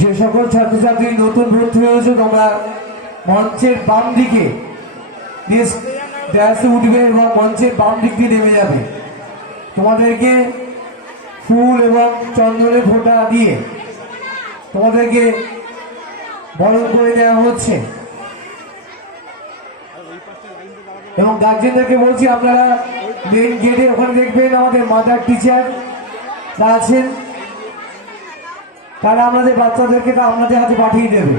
যে সকল ছাত্রছাত্রী নতুন ভর্তি হয়েছে, তোমরা মঞ্চের বাম দিকে উঠবে এবং মঞ্চের বাম দিক দিয়ে নেমে যাবে। তোমাদেরকে ফুল এবং চন্দনের ফোঁটা দিয়ে তোমাদেরকে বরণ করে দেওয়া হচ্ছে। এবং গার্জেনদেরকে বলছি, আপনারা মেন গেটে ওখানে দেখবেন আমাদের মাদার টিচার তা আছেন। তারা আমাদের বাচ্চাদেরকে তা আপনাদের হাতে পাঠিয়ে দেবে।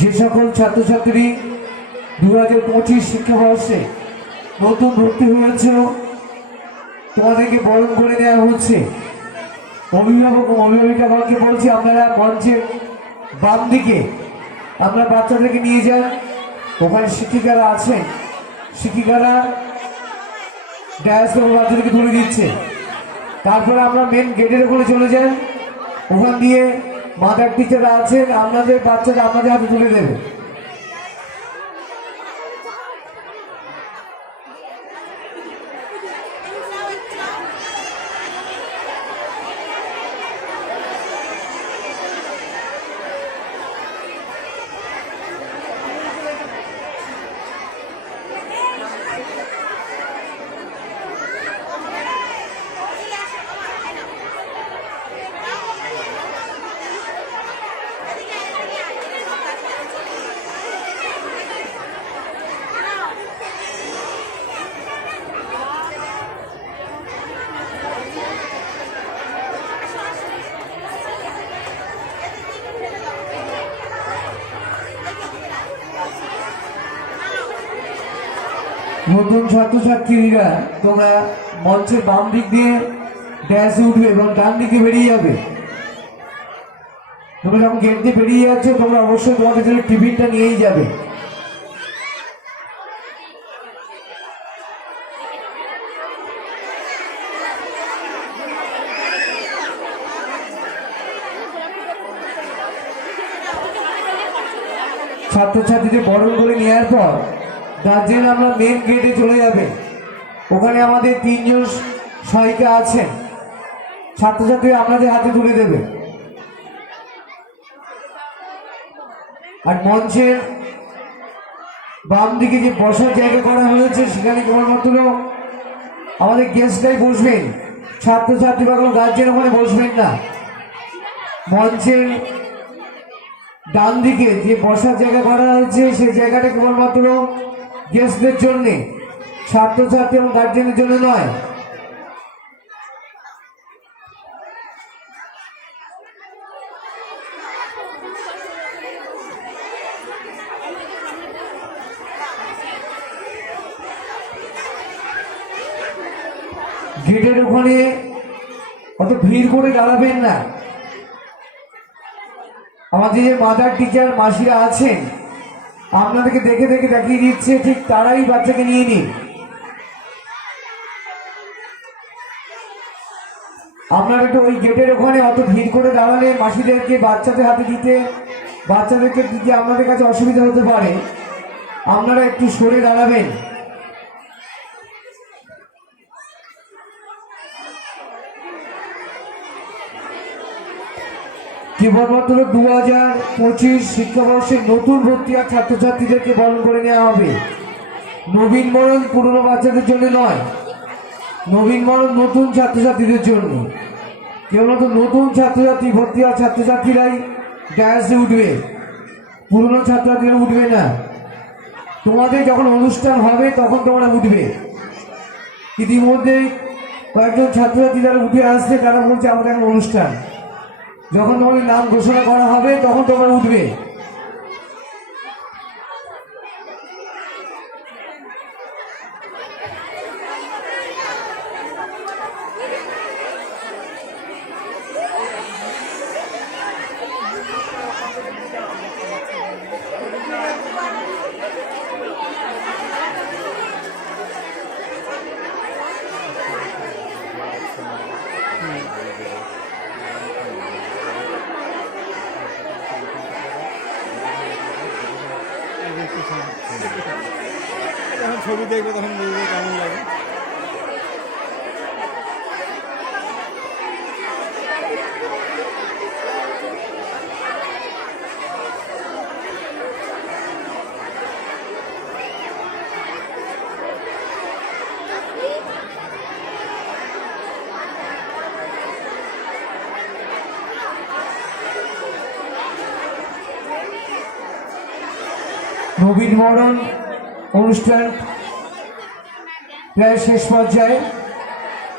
যে সকল ছাত্রছাত্রী দু হাজার পঁচিশ শিক্ষাবর্ষে নতুন ভর্তি হয়েছিল তোমাদেরকে বরণ করে দেওয়া হচ্ছে। অভিভাবক ও অভিভাবিকাগণকে বলছি, আপনারা মঞ্চের বাম দিকে আপনার বাচ্চাদেরকে নিয়ে যান। ওখানে শিক্ষিকারা আছেন। শিক্ষিকারা ড্যাস এবং বাচ্চাদেরকে তুলে দিচ্ছে। তারপরে আমরা মেন গেটের ওখানে চলে যান ওখান দিয়ে মাদার টিচাররা আছেন, আপনাদের বাচ্চারা আপনাদের হাতে তুলে দেবে। নতুন ছাত্রছাত্রীরা তোমরা মঞ্চের বাম দিক দিয়ে ড্যাশে উঠবে এবং ডান দিকে বেরিয়ে যাবে। তোমরা যখন গেট দিয়ে বেরিয়ে যাচ্ছ, তোমরা অবশ্যই তোমাদের জন্য টিফিনটা নিয়েই যাবে। ছাত্রছাত্রীদের বরণ করে নেওয়ার পর গার্জেন আমরা মেন গেটে চলে যাবে। ওখানে আমাদের তিনজন সহায়িকা আছেন। ছাত্রছাত্রী আপনাদের হাতে তুলে দেবে। আর মঞ্চের বাম দিকে যে বসার জায়গা করা হয়েছে, সেখানে কেবলমাত্র আমাদের গেস্টরাই বসবেন। ছাত্রছাত্রী বা কোনো গার্জেন ওখানে বসবেন না। মঞ্চের ডান দিকে যে বসার জায়গা করা হয়েছে, সেই জায়গাটা কেবলমাত্র গেস্টদের জন্যে, ছাত্রছাত্রী এবং গার্জেনের জন্য নয়। গেটের ওখানে অত ভিড় করে দাঁড়াবেন না। আমাদের যে মাদার টিচার মাসিরা আছেন আপনাদেরকে দেখে দেখে দেখিয়ে দিচ্ছে, ঠিক তারাই বাচ্চাকে নিয়ে নিন। আপনারা একটু ওই গেটের ওখানে অত ভিড় করে দাঁড়ালে মাসিদেরকে বাচ্চাদের হাতে দিতে, বাচ্চাদেরকে দিতে আপনাদের কাছে অসুবিধা হতে পারে। আপনারা একটু সরে দাঁড়াবেন। কেবলমাত্র দু হাজার পঁচিশ শিক্ষাবর্ষের নতুন ভর্তি আর ছাত্রছাত্রীদেরকে বরণ করে নেওয়া হবে। নবীন মরণ পুরনো বাচ্চাদের জন্য নয়, নবীন মরণ নতুন ছাত্রছাত্রীদের জন্য। কেবলমাত্র নতুন ছাত্রছাত্রী, ভর্তি আর ছাত্রছাত্রীরাই ডায়াসে উঠবে। পুরনো ছাত্রছাত্রীরা উঠবে না। তোমাদের যখন অনুষ্ঠান হবে, তখন তোমরা উঠবে। ইতিমধ্যে কয়েকজন ছাত্রছাত্রী যারা উঠে আসছে, তারা বলছে, আমাদের এখন অনুষ্ঠান। যখন তোমাদের নাম ঘোষণা করা হবে তখন তোমরা উঠবে। যখন ছবি দেখব তখন কেমন লাগে। নবীন মরণ অনুষ্ঠান প্রায় শেষ পর্যায়ে।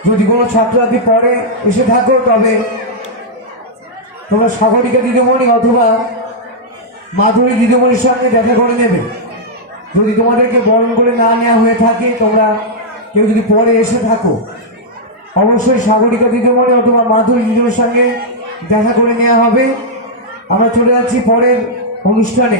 যদি কোনো ছাত্রছাত্রী পরে এসে থাকো, তবে তোমরা সাগরিকা দিদিমণি অথবা মাধুরী দিদিমণির সঙ্গে দেখা করে নেবে। যদি তোমাদেরকে বরণ করে না নেওয়া হয়ে থাকে, তোমরা কেউ যদি পরে এসে থাকো। অবশ্যই সাগরিকা দিদিমণি অথবা মাধুরী দিদিমণির সঙ্গে দেখা করে নেওয়া হবে। আমরা চলে যাচ্ছি পরের অনুষ্ঠানে।